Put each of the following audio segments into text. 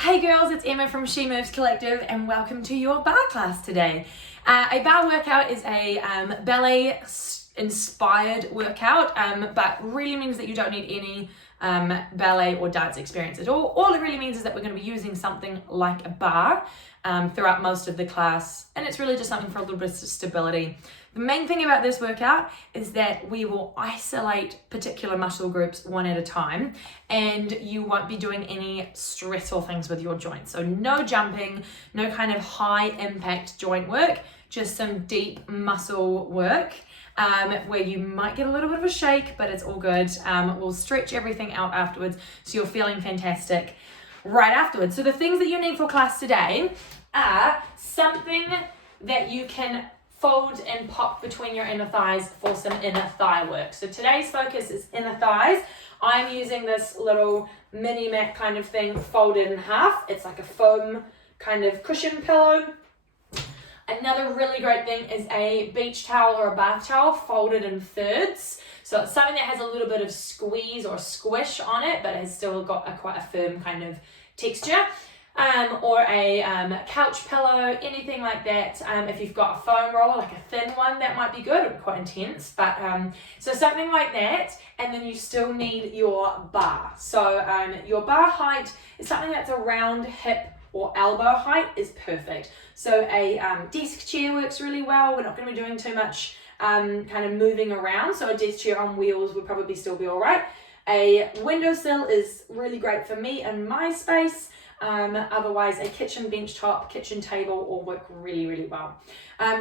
Hey girls, it's Emma from She Moves Collective and welcome to your bar class today. A bar workout is a ballet-inspired workout, but really means that you don't need any ballet or dance experience at all. All it really means is that we're going to be using something like a bar throughout most of the class, and it's really just something for a little bit of stability. The main thing about this workout is that we will isolate particular muscle groups one at a time, and you won't be doing any stressful things with your joints. So no jumping, no kind of high impact joint work, just some deep muscle work where you might get a little bit of a shake, but it's all good. We'll stretch everything out afterwards so you're feeling fantastic right afterwards. So the things that you need for class today are something that you can fold and pop between your inner thighs for some inner thigh work. So today's focus is inner thighs. I'm using this little mini mat kind of thing folded in half. It's like a foam kind of cushion pillow. Another really great thing is a beach towel or a bath towel folded in thirds. So it's something that has a little bit of squeeze or squish on it, but has still got quite a firm kind of texture. Or a couch pillow, anything like that. If you've got a foam roller, like a thin one, that might be good. It would be quite intense, but so something like that. And then you still need your bar. So your bar height is something that's around hip or elbow height is perfect. So a desk chair works really well. We're not going to be doing too much kind of moving around, so a desk chair on wheels would probably still be all right. A windowsill is really great for me and my space. Otherwise a kitchen bench top, kitchen table will work really, really well.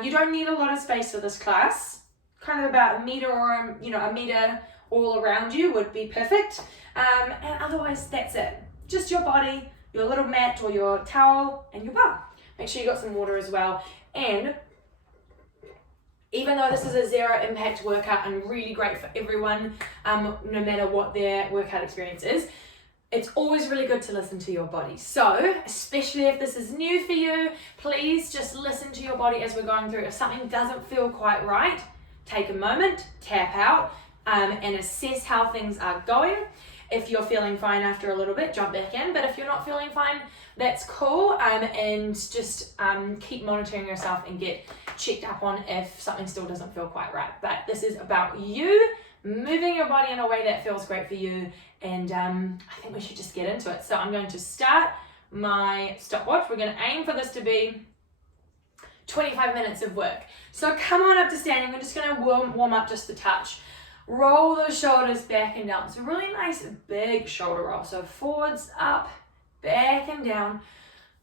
You don't need a lot of space for this class. Kind of about a meter or a meter all around you would be perfect. And otherwise that's it. Just your body, your little mat or your towel and your bar. Make sure you got some water as well. And even though this is a zero impact workout and really great for everyone, no matter what their workout experience is, it's always really good to listen to your body. So, especially if this is new for you, please just listen to your body as we're going through. If something doesn't feel quite right, take a moment, tap out, and assess how things are going. If you're feeling fine after a little bit, jump back in. But if you're not feeling fine, that's cool. And just keep monitoring yourself and get checked up on if something still doesn't feel quite right. But this is about you moving your body in a way that feels great for you. And I think we should just get into it. So I'm going to start my stopwatch. We're going to aim for this to be 25 minutes of work. So come on up to standing. We're just going to warm up just a touch. Roll those shoulders back and down. So really nice big shoulder roll. So forwards, up, back and down.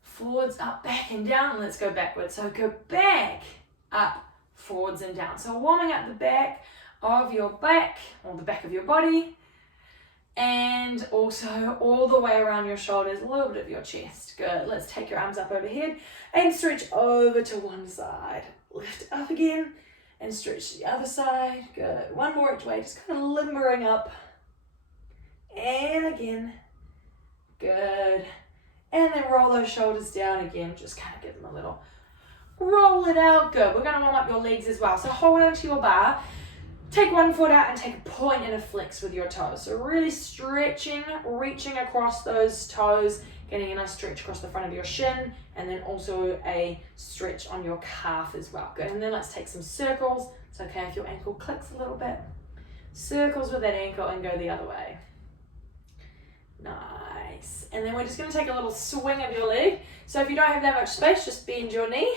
Forwards, up, back and down. Let's go backwards. So go back, up, forwards and down. So warming up the back of your back or the back of your body. And also all the way around your shoulders, a little bit of your chest. Good. Let's take your arms up overhead and stretch over to one side. Lift up again and stretch the other side. Good. One more each way, just kind of limbering up. And again. Good. And then roll those shoulders down again. Just kind of give them a little roll it out. Good. We're going to warm up your legs as well. So hold on to your bar. Take one foot out and take a point and a flex with your toes. So really stretching, reaching across those toes, getting a nice stretch across the front of your shin, and then also a stretch on your calf as well. Good. And then let's take some circles. It's okay if your ankle clicks a little bit. Circles with that ankle and go the other way. Nice. And then we're just going to take a little swing of your leg. So if you don't have that much space, just bend your knee.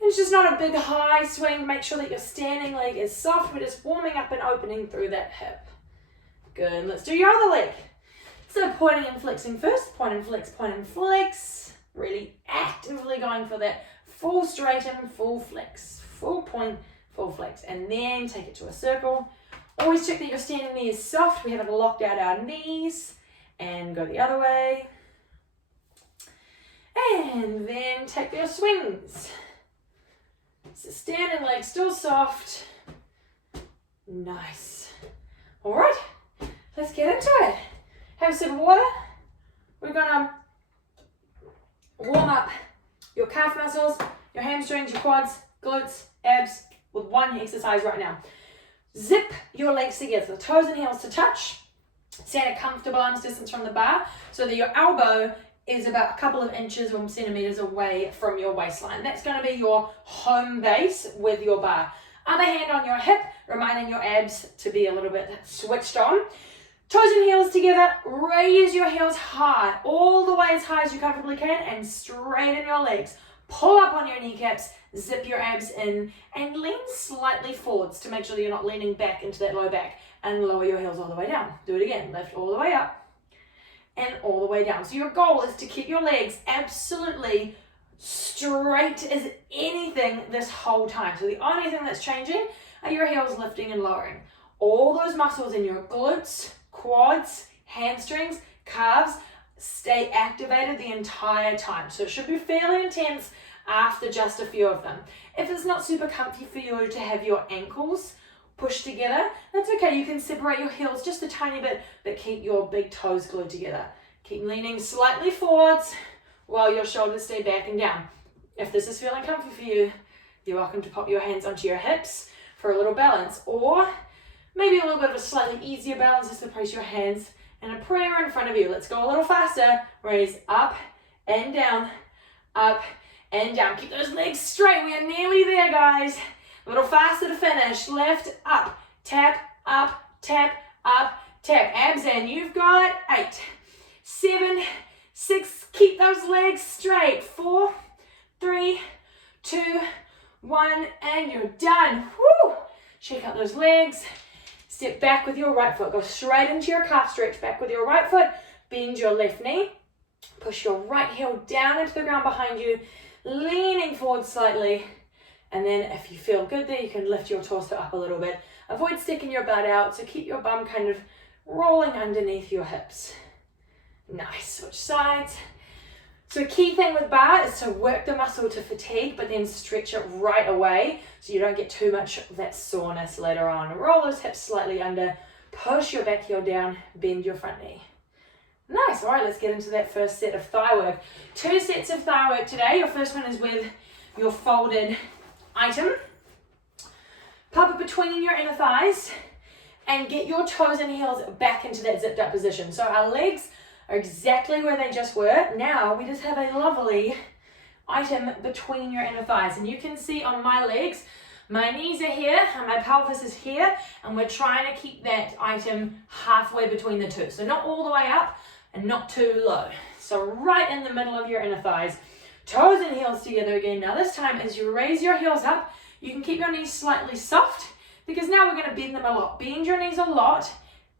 It's just not a big high swing. Make sure that your standing leg is soft. We're just warming up and opening through that hip. Good. Let's do your other leg. So pointing and flexing first. Point and flex, point and flex. Really actively going for that full straighten, full flex. Full point, full flex. And then take it to a circle. Always check that your standing knee is soft. We haven't locked out our knees. And go the other way. And then take your swings. So standing leg still soft. Nice. All right, let's get into it. Have some water. We're gonna warm up your calf muscles, your hamstrings, your quads, glutes, abs with one exercise right now. Zip your legs together, toes and heels to touch. Stand at comfortable arm's distance from the bar so that your elbow is about a couple of inches or centimeters away from your waistline. That's going to be your home base with your bar. Other hand on your hip, reminding your abs to be a little bit switched on. Toes and heels together, raise your heels high, all the way as high as you comfortably can, and straighten your legs. Pull up on your kneecaps, zip your abs in, and lean slightly forwards to make sure that you're not leaning back into that low back, and lower your heels all the way down. Do it again, lift all the way up, and all the way down. So your goal is to keep your legs absolutely straight as anything this whole time. So the only thing that's changing are your heels lifting and lowering. All those muscles in your glutes, quads, hamstrings, calves stay activated the entire time. So it should be fairly intense after just a few of them. If it's not super comfy for you to have your ankles pushed together, that's okay. You can separate your heels just a tiny bit, but keep your big toes glued together. Keep leaning slightly forwards while your shoulders stay back and down. If this is feeling comfy for you, you're welcome to pop your hands onto your hips for a little balance, or maybe a little bit of a slightly easier balance is to place your hands in a prayer in front of you. Let's go a little faster. Raise up and down, up and down. Keep those legs straight. We are nearly there, guys. A little faster to finish. Lift, up, tap, up, tap, up, tap. Abs in. You've got 8, 7, 6. Keep those legs straight. 4, 3, 2, 1, and you're done. Woo! Shake out those legs. Step back with your right foot. Go straight into your calf stretch. Back with your right foot. Bend your left knee. Push your right heel down into the ground behind you. Leaning forward slightly. And then if you feel good there, you can lift your torso up a little bit. Avoid sticking your butt out. So keep your bum kind of rolling underneath your hips. Nice. Switch sides. So a key thing with bar is to work the muscle to fatigue, but then stretch it right away so you don't get too much of that soreness later on. Roll those hips slightly under, push your back heel down, bend your front knee. Nice. All right, let's get into that first set of thigh work. 2 sets of thigh work today. Your first one is with your folded item. Pop it between your inner thighs and get your toes and heels back into that zipped up position. So our legs are exactly where they just were. Now we just have a lovely item between your inner thighs. And you can see on my legs, my knees are here and my pelvis is here, and we're trying to keep that item halfway between the two. So not all the way up and not too low. So right in the middle of your inner thighs, toes and heels together again. Now this time as you raise your heels up, you can keep your knees slightly soft because now we're going to bend them a lot. Bend your knees a lot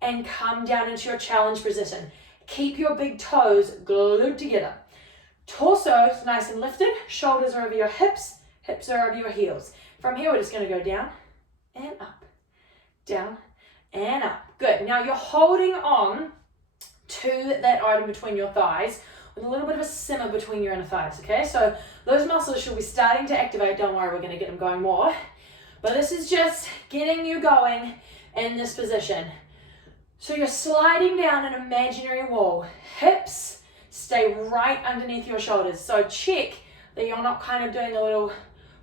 and come down into your challenge position. Keep your big toes glued together. Torso is nice and lifted. Shoulders are over your hips. Hips are over your heels. From here, we're just going to go down and up. Down and up. Good. Now you're holding on to that item between your thighs with a little bit of a simmer between your inner thighs, okay? So those muscles should be starting to activate. Don't worry, we're going to get them going more. But this is just getting you going in this position. So you're sliding down an imaginary wall. Hips stay right underneath your shoulders. So check that you're not kind of doing a little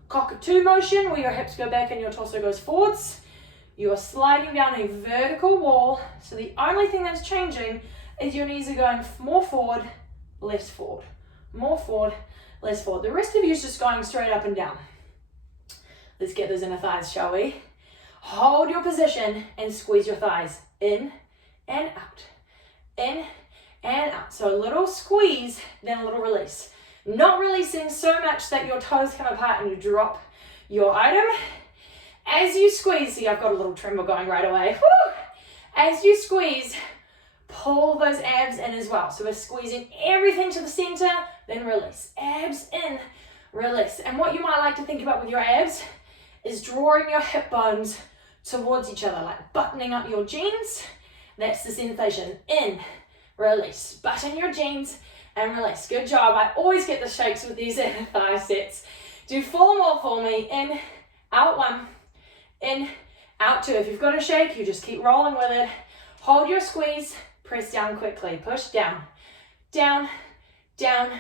cockatoo motion where your hips go back and your torso goes forwards. You are sliding down a vertical wall. So the only thing that's changing is your knees are going more forward, less forward. More forward, less forward. The rest of you is just going straight up and down. Let's get those inner thighs, shall we? Hold your position and squeeze your thighs in and out, in and out. So a little squeeze, then a little release. Not releasing so much that your toes come apart and you drop your item. As you squeeze, see I've got a little tremble going right away. Woo! As you squeeze, pull those abs in as well. So we're squeezing everything to the center, then release. Abs in, release. And what you might like to think about with your abs is drawing your hip bones towards each other, like buttoning up your jeans. That's the sensation. In, release. Button your jeans and release. Good job. I always get the shakes with these inner thigh sets. Do 4 more for me. In, out 1, in, out 2. If you've got a shake, you just keep rolling with it. Hold your squeeze, press down quickly. Push down, down, down,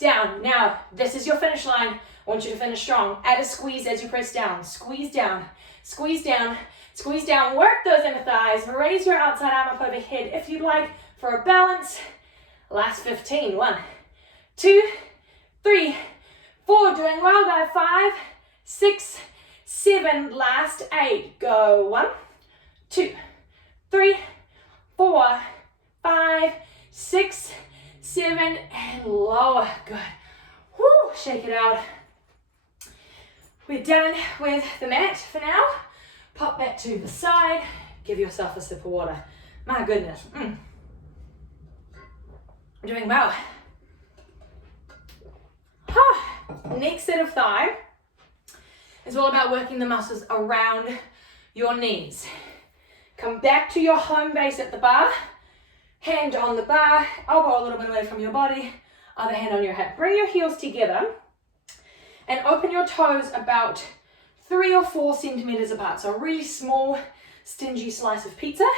down. Now, this is your finish line. I want you to finish strong. Add a squeeze as you press down. Squeeze down, squeeze down. Squeeze down, work those inner thighs, raise your outside arm up overhead if you'd like for a balance. Last 15, 1, 2, 3, 4. Doing well, guys. 5, 6, 7. Last 8. Go. 1, 2, 3, 4, 5, 6, 7, and lower. Good. Woo, shake it out. We're done with the mat for now. Pop that to the side. Give yourself a sip of water. My goodness. Doing well. Next set of thigh is all about working the muscles around your knees. Come back to your home base at the bar. Hand on the bar, elbow a little bit away from your body, other hand on your hip. Bring your heels together and open your toes about 3 or 4 centimeters apart. So a really small, stingy slice of pizza.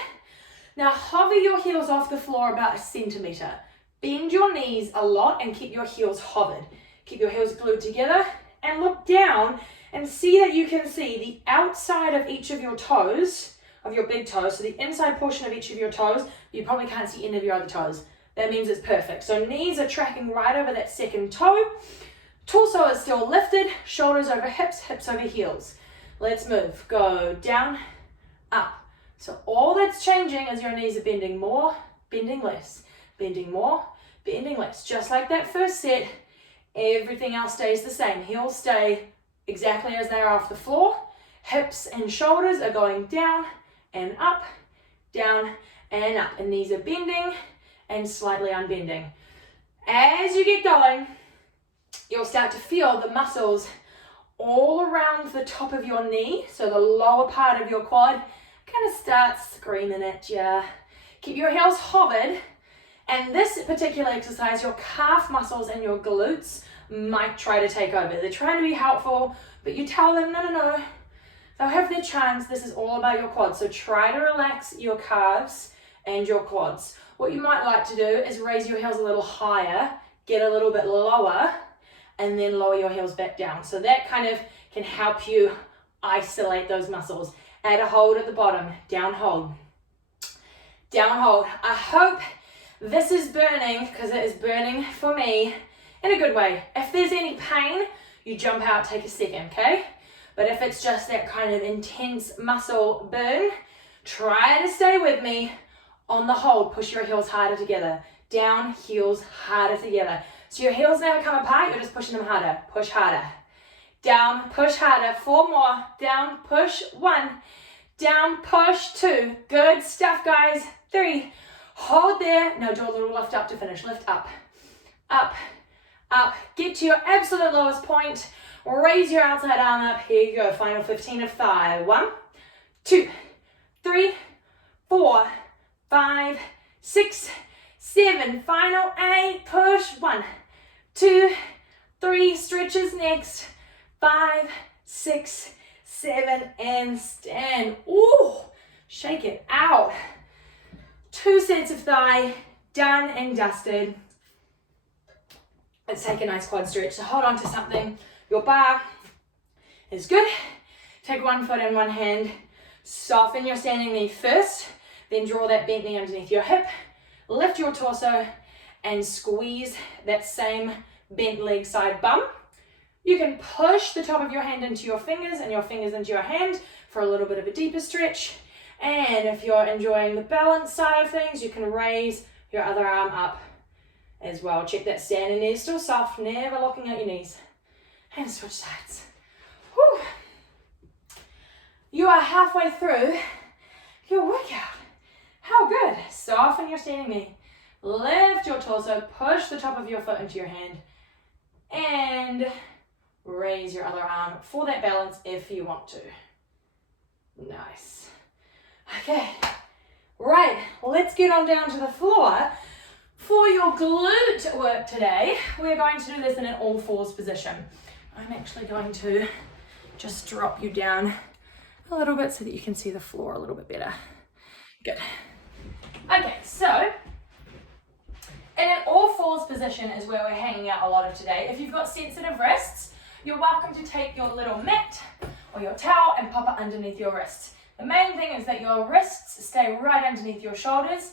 Now hover your heels off the floor about 1 centimeter. Bend your knees a lot and keep your heels hovered. Keep your heels glued together and look down and see that you can see the outside of each of your toes, of your big toes, so the inside portion of each of your toes. You probably can't see any of your other toes. That means it's perfect. So knees are tracking right over that second toe. Torso is still lifted, shoulders over hips, hips over heels. Let's move. Go down, up. So all that's changing is your knees are bending more, bending less, bending more, bending less. Just like that first set, everything else stays the same. Heels stay exactly as they are off the floor. Hips and shoulders are going down and up, down and up. And knees are bending and slightly unbending. As you get going, you'll start to feel the muscles all around the top of your knee, so the lower part of your quad kind of starts screaming at you. Keep your heels hovered, and this particular exercise, your calf muscles and your glutes might try to take over. They're trying to be helpful, but you tell them, no. They'll have their chance. This is all about your quads, so try to relax your calves and your quads. What you might like to do is raise your heels a little higher, get a little bit lower, and then lower your heels back down. So that kind of can help you isolate those muscles. Add a hold at the bottom, down hold, down hold. I hope this is burning, because it is burning for me in a good way. If there's any pain, you jump out, take a second, okay? But if it's just that kind of intense muscle burn, try to stay with me on the hold. Push your heels harder together. Down, heels harder together. So your heels never come apart, you're just pushing them harder. Push harder. Down, push harder. 4 more. Down, push. 1. Down, push. 2. Good stuff, guys. 3. Hold there. Now do a little lift up to finish. Lift up. Up. Up. Get to your absolute lowest point. Raise your outside arm up. Here you go. Final 15 of thigh. 1, 2, 3, 4, 5, 6, 7. Final 8. Push. 1, 2, 3. Stretches next. 5, 6, 7, and stand. Ooh, shake it out. 2 sets of thigh, done and dusted. Let's take a nice quad stretch. So hold on to something. Your bar is good. Take 1 foot and 1 hand. Soften your standing knee first. Then draw that bent knee underneath your hip. Lift your torso and squeeze that same bent leg side bum. You can push the top of your hand into your fingers and your fingers into your hand for a little bit of a deeper stretch. And if you're enjoying the balance side of things, you can raise your other arm up as well. Check that standing knee is still soft, never locking at your knees. And switch sides. Whew. You are halfway through your workout. How good. Soften your standing knee. Lift your torso, push the top of your foot into your hand, and raise your other arm for that balance if you want to. Nice. Okay, right, let's get on down to the floor. For your glute work today, we're going to do this in an all fours position. I'm actually going to just drop you down a little bit so that you can see the floor a little bit better. Good. Okay, so in an all fours position is where we're hanging out a lot of today. If you've got sensitive wrists, you're welcome to take your little mat or your towel and pop it underneath your wrists. The main thing is that your wrists stay right underneath your shoulders.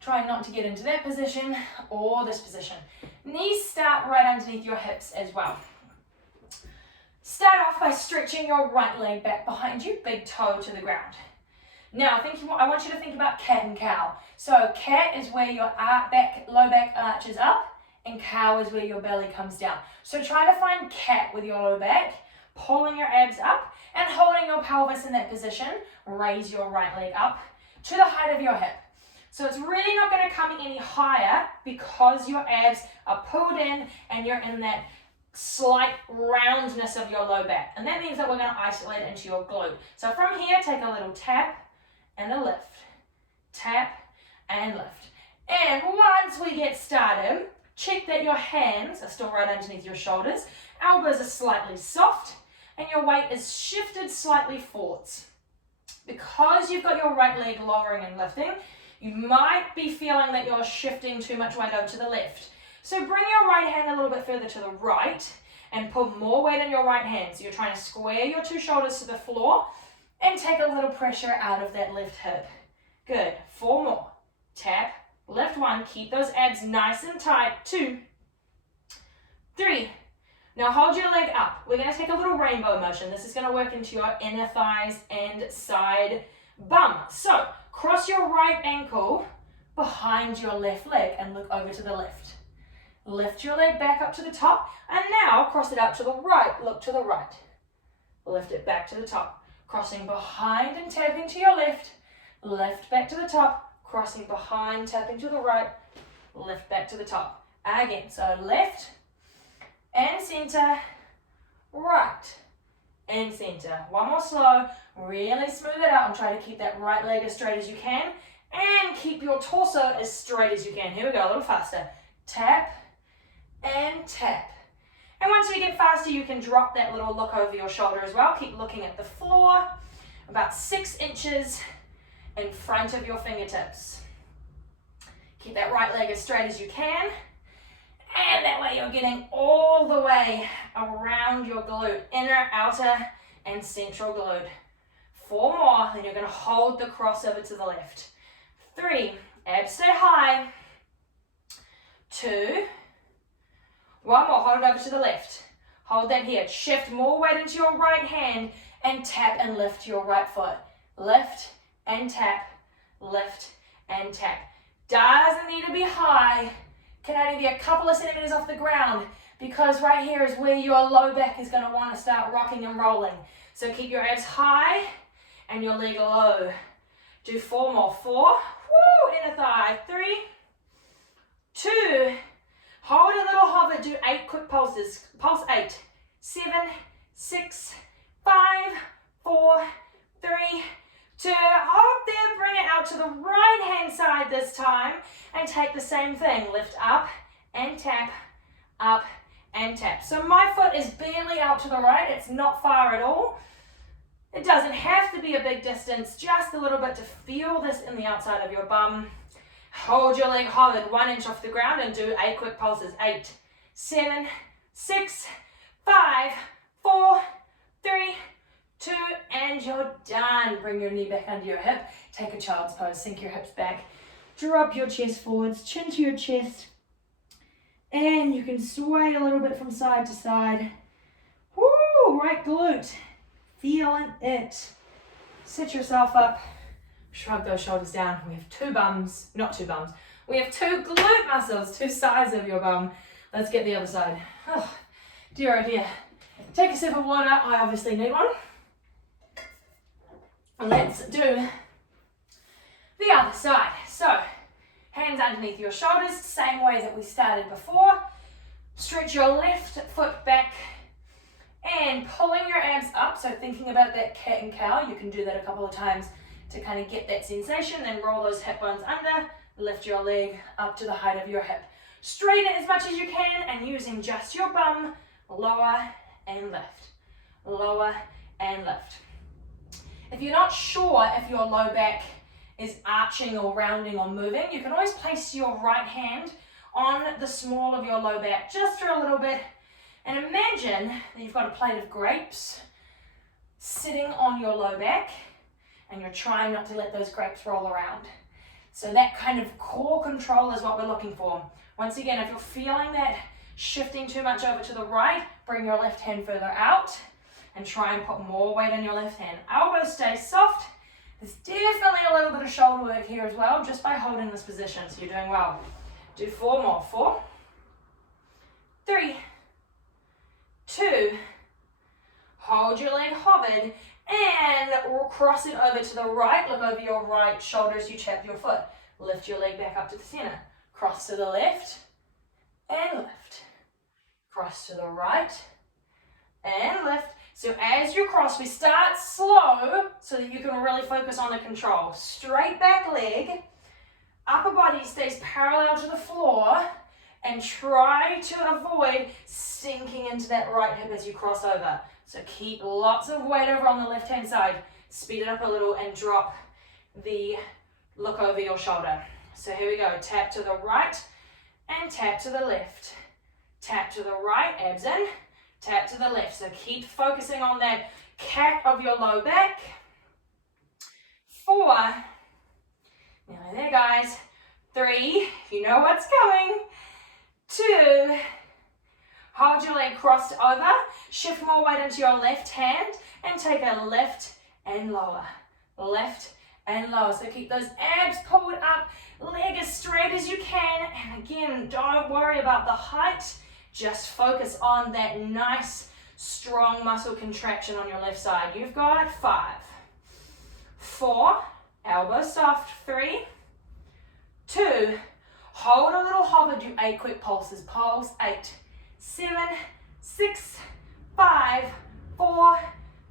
Try not to get into that position or this position. Knees start right underneath your hips as well. Start off by stretching your right leg back behind you, big toe to the ground. Now, I want you to think about cat and cow. So cat is where your low back arches up, and cow is where your belly comes down. So try to find cat with your low back, pulling your abs up and holding your pelvis in that position. Raise your right leg up to the height of your hip. So it's really not going to come any higher because your abs are pulled in and you're in that slight roundness of your low back. And that means that we're going to isolate it into your glute. So from here, take a little tap and a lift. Tap and lift. And once we get started, check that your hands are still right underneath your shoulders, elbows are slightly soft, and your weight is shifted slightly forwards. Because you've got your right leg lowering and lifting, you might be feeling that you're shifting too much weight over to the left. So bring your right hand a little bit further to the right and put more weight in your right hand. So you're trying to square your two shoulders to the floor and take a little pressure out of that left hip. Good. 4 more. Tap, lift 1, keep those abs nice and tight. 2, 3. Now hold your leg up. We're going to take a little rainbow motion. This is going to work into your inner thighs and side bum. So cross your right ankle behind your left leg and look over to the left. Lift your leg back up to the top and now cross it out to the right. Look to the right. Lift it back to the top. Crossing behind and tapping to your left. Lift back to the top. Crossing behind, tapping to the right. Lift back to the top. Again, so left and center, right and center. One more slow. Really smooth it out and try to keep that right leg as straight as you can and keep your torso as straight as you can. Here we go, a little faster. Tap and tap. And once we get faster, you can drop that little look over your shoulder as well. Keep looking at the floor, about 6 inches in front of your fingertips. Keep that right leg as straight as you can. And that way you're getting all the way around your glute, inner, outer, and central glute. 4 more, then you're going to hold the crossover to the left. 3, abs stay high. 2, 1 more, hold it over to the left. Hold that here. Shift more weight into your right hand and tap and lift your right foot. Lift and tap, lift and tap. Doesn't need to be high. Can only be a couple of centimeters off the ground because right here is where your low back is going to want to start rocking and rolling. So keep your abs high and your leg low. Do 4 more. 4, woo, inner thigh. 3, 2, hold a little hover. Do 8 quick pulses. Pulse 8, 7, 6, 5, 4, 3, 2, hold there, bring it out to the right hand side this time and take the same thing. Lift up and tap, up and tap. So my foot is barely out to the right, it's not far at all. It doesn't have to be a big distance, just a little bit to feel this in the outside of your bum. Hold your leg hovered 1 inch off the ground and do 8 quick pulses. 8, 7, 6, 5, 4, 3, 2, and you're done. Bring your knee back under your hip. Take a child's pose. Sink your hips back. Drop your chest forwards. Chin to your chest. And you can sway a little bit from side to side. Woo! Right glute. Feeling it. Sit yourself up. Shrug those shoulders down. We have 2 bums. Not 2 bums. We have 2 glute muscles. 2 sides of your bum. Let's get the other side. Oh, dear oh dear. Take a sip of water. I obviously need one. Let's do the other side. So, hands underneath your shoulders, same way that we started before. Stretch your left foot back and pulling your abs up. So thinking about that cat and cow, you can do that a couple of times to kind of get that sensation. Then roll those hip bones under, lift your leg up to the height of your hip. Straighten it as much as you can and using just your bum, lower and lift, lower and lift. If you're not sure if your low back is arching or rounding or moving, you can always place your right hand on the small of your low back just for a little bit and imagine that you've got a plate of grapes sitting on your low back and you're trying not to let those grapes roll around. So that kind of core control is what we're looking for. Once again, if you're feeling that shifting too much over to the right, bring your left hand further out and try and put more weight on your left hand. Elbows stay soft. There's definitely a little bit of shoulder work here as well, just by holding this position, so you're doing well. Do 4 more. 4, 3, 2, hold your leg hovered, and cross it over to the right. Look over your right shoulder as you tap your foot. Lift your leg back up to the center. Cross to the left, and lift. Cross to the right, and lift. So as you cross, we start slow so that you can really focus on the control. Straight back leg, upper body stays parallel to the floor, and try to avoid sinking into that right hip as you cross over. So keep lots of weight over on the left-hand side. Speed it up a little and drop the look over your shoulder. So here we go. Tap to the right and tap to the left. Tap to the right, abs in. Tap to the left. So keep focusing on that cat of your low back. 4. Nearly there, guys. 3. You know what's coming. 2. Hold your leg crossed over. Shift more weight into your left hand and take a left and lower. Left and lower. So keep those abs pulled up. Leg as straight as you can. And again, don't worry about the height. Just focus on that nice, strong muscle contraction on your left side. You've got 5, 4, elbows soft, 3, 2, hold a little hover, do 8 quick pulses. Pulse, 8, 7, 6, 5, 4,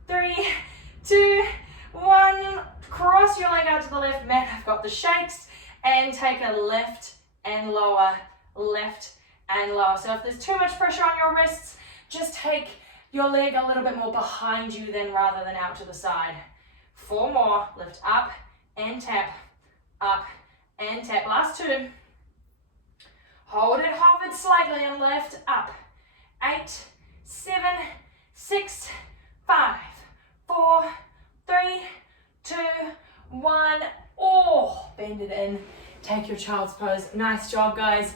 3, 2, 1. Cross your leg out to the left. Man, I've got the shakes. And take a left and lower, left and lower. So if there's too much pressure on your wrists, just take your leg a little bit more behind you then rather than out to the side. 4 more. Lift up and tap, up and tap. Last 2. Hold it hovered slightly and lift up. 8, 7, 6, 5, 4, 3, 2, 1. Oh, bend it in. Take your child's pose. Nice job, guys.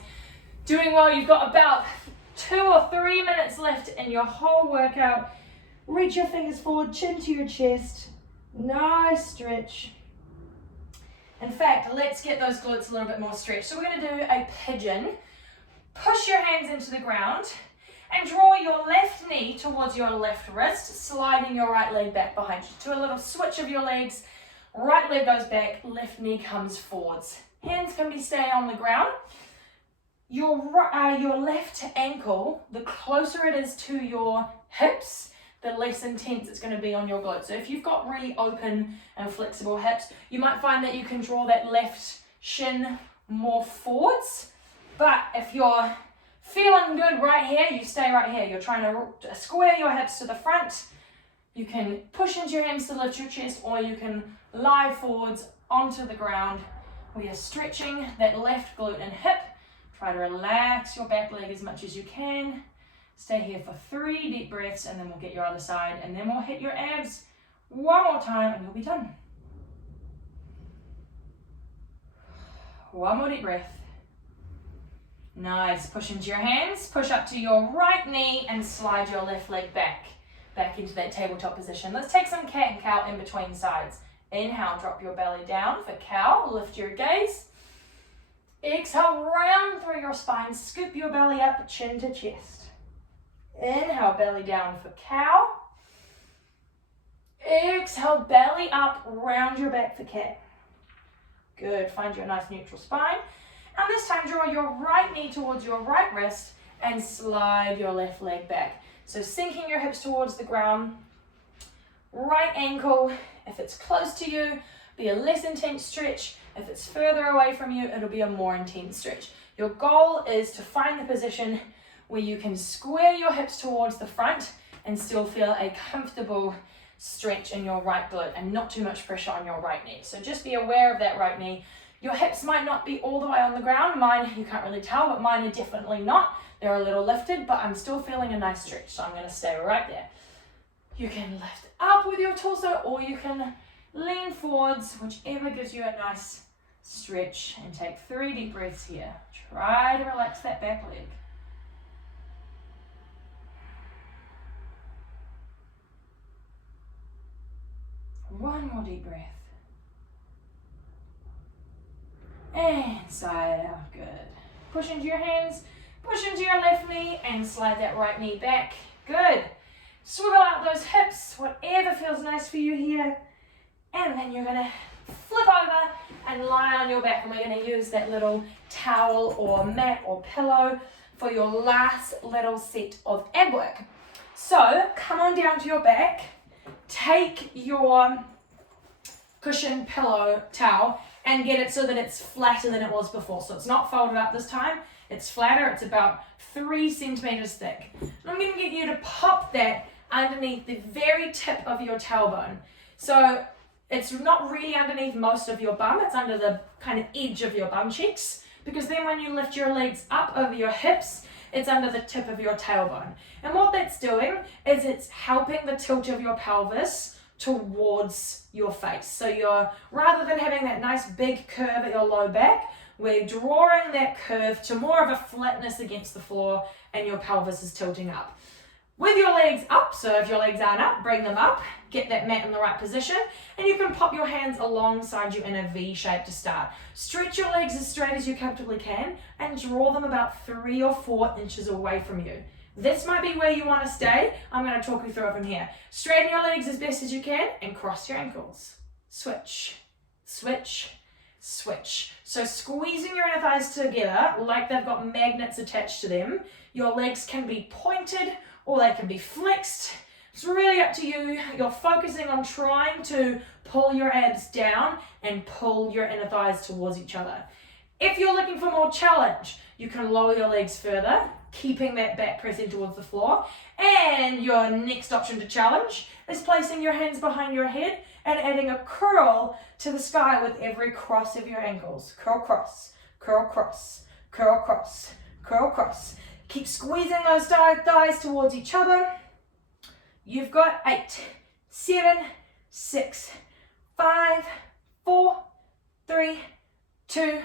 Doing well. You've got about 2 or 3 minutes left in your whole workout. Reach your fingers forward, chin to your chest. Nice stretch. In fact, let's get those glutes a little bit more stretched. So we're going to do a pigeon. Push your hands into the ground and draw your left knee towards your left wrist, sliding your right leg back behind you. Do a little switch of your legs. Right leg goes back, left knee comes forwards. Hands can be staying on the ground. Your left ankle, the closer it is to your hips, the less intense it's going to be on your glutes. So if you've got really open and flexible hips, you might find that you can draw that left shin more forwards. But if you're feeling good right here, you stay right here. You're trying to square your hips to the front. You can push into your hands to lift your chest, or you can lie forwards onto the ground. We are stretching that left glute and hip. Try to relax your back leg as much as you can. Stay here for 3 deep breaths, and then we'll get your other side, and then we'll hit your abs 1 more time, and you'll be done. 1 more deep breath. Nice. Push into your hands, push up to your right knee, and slide your left leg back into that tabletop position. Let's take some cat and cow in between sides. Inhale, drop your belly down for cow, lift your gaze. Exhale, round through your spine, scoop your belly up, chin to chest. Inhale, belly down for cow. Exhale, belly up, round your back for cat. Good, find your nice neutral spine. And this time, draw your right knee towards your right wrist and slide your left leg back. So sinking your hips towards the ground. Right ankle, if it's close to you, be a less intense stretch. If it's further away from you, it'll be a more intense stretch. Your goal is to find the position where you can square your hips towards the front and still feel a comfortable stretch in your right glute and not too much pressure on your right knee. So just be aware of that right knee. Your hips might not be all the way on the ground. Mine, you can't really tell, but mine are definitely not. They're a little lifted, but I'm still feeling a nice stretch, so I'm going to stay right there. You can lift up with your torso, or you can lean forwards, whichever gives you a nice stretch, and take 3 deep breaths here. Try to relax that back leg. One more deep breath. And side out, good. Push into your hands, push into your left knee, and slide that right knee back. Good. Swivel out those hips, whatever feels nice for you here. And then you're gonna flip over and lie on your back, and we're gonna use that little towel or mat or pillow for your last little set of ab work. So come on down to your back, take your cushion, pillow, towel, and get it so that it's flatter than it was before. So it's not folded up this time, it's flatter, it's about 3 centimeters thick. And I'm gonna get you to pop that underneath the very tip of your tailbone. So it's not really underneath most of your bum, it's under the kind of edge of your bum cheeks, because then when you lift your legs up over your hips, it's under the tip of your tailbone. And what that's doing is it's helping the tilt of your pelvis towards your face. So you're, rather than having that nice big curve at your low back, we're drawing that curve to more of a flatness against the floor, and your pelvis is tilting up. With your legs up, so if your legs aren't up, bring them up, get that mat in the right position, and you can pop your hands alongside you in a V shape to start. Stretch your legs as straight as you comfortably can and draw them about 3 or 4 inches away from you. This might be where you want to stay. I'm going to talk you through it from here. Straighten your legs as best as you can and cross your ankles. Switch, switch, switch. So squeezing your inner thighs together like they've got magnets attached to them. Your legs can be pointed or they can be flexed. It's really up to you. You're focusing on trying to pull your abs down and pull your inner thighs towards each other. If you're looking for more challenge, you can lower your legs further, keeping that back pressing towards the floor. And your next option to challenge is placing your hands behind your head and adding a curl to the sky with every cross of your ankles. Curl, cross, curl, cross, curl, cross, curl, cross. Keep squeezing those thighs towards each other. You've got 8, 7, 6, 5, 4, 3, 2,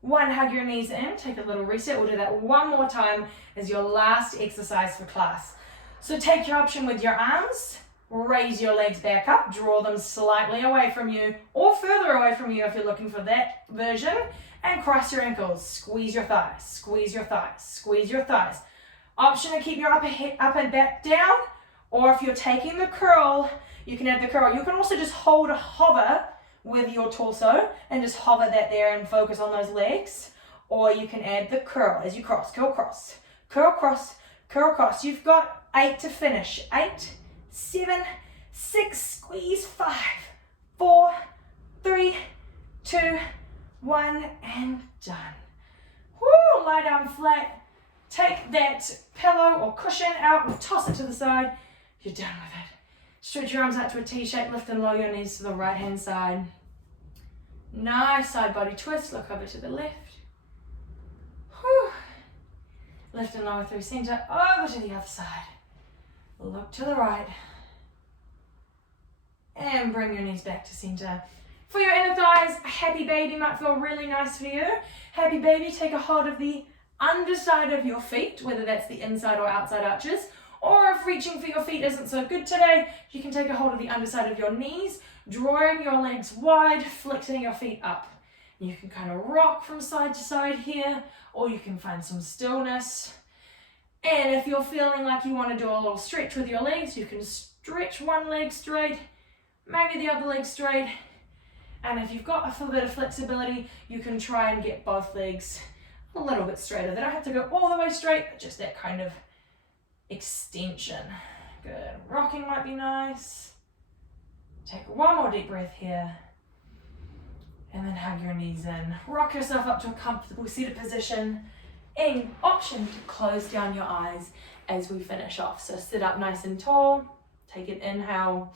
1. Hug your knees in. Take a little reset. We'll do that one more time as your last exercise for class. So take your option with your arms. Raise your legs back up. Draw them slightly away from you or further away from you if you're looking for that version. And cross your ankles. Squeeze your thighs. Squeeze your thighs. Squeeze your thighs. Option to keep your upper and back down. Or if you're taking the curl, you can add the curl. You can also just hold a hover with your torso and just hover that there and focus on those legs. Or you can add the curl as you cross. Curl, cross. Curl, cross. Curl, cross. You've got 8 to finish. 8, 7, 6, squeeze, 5, 4, 3, 2, 1, and done. Woo, lie down flat. Take that pillow or cushion out and toss it to the side. You're done with it. Stretch your arms out to a T shape, lift and lower your knees to the right hand side. Nice side body twist, look over to the left. Whew. Lift and lower through center, over to the other side. Look to the right. And bring your knees back to center. For your inner thighs, a happy baby might feel really nice for you. Happy baby, take a hold of the underside of your feet, whether that's the inside or outside arches. Or if reaching for your feet isn't so good today, you can take a hold of the underside of your knees, drawing your legs wide, flexing your feet up. You can kind of rock from side to side here, or you can find some stillness. And if you're feeling like you want to do a little stretch with your legs, you can stretch one leg straight, maybe the other leg straight. And if you've got a bit of flexibility, you can try and get both legs a little bit straighter. They don't have to go all the way straight, but just that kind of extension. Good. Rocking might be nice. Take one more deep breath here. And then hug your knees in. Rock yourself up to a comfortable seated position. And option to close down your eyes as we finish off. So sit up nice and tall. Take an inhale.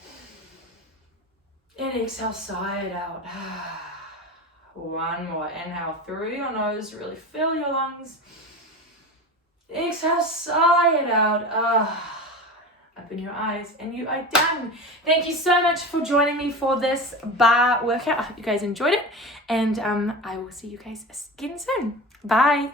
And exhale, sigh it out. One more. Inhale through your nose. Really fill your lungs. Exhale, sigh it out. open your eyes, and you are done. Thank you so much for joining me for this bar workout. I hope you guys enjoyed it, and I will see you guys again soon. Bye.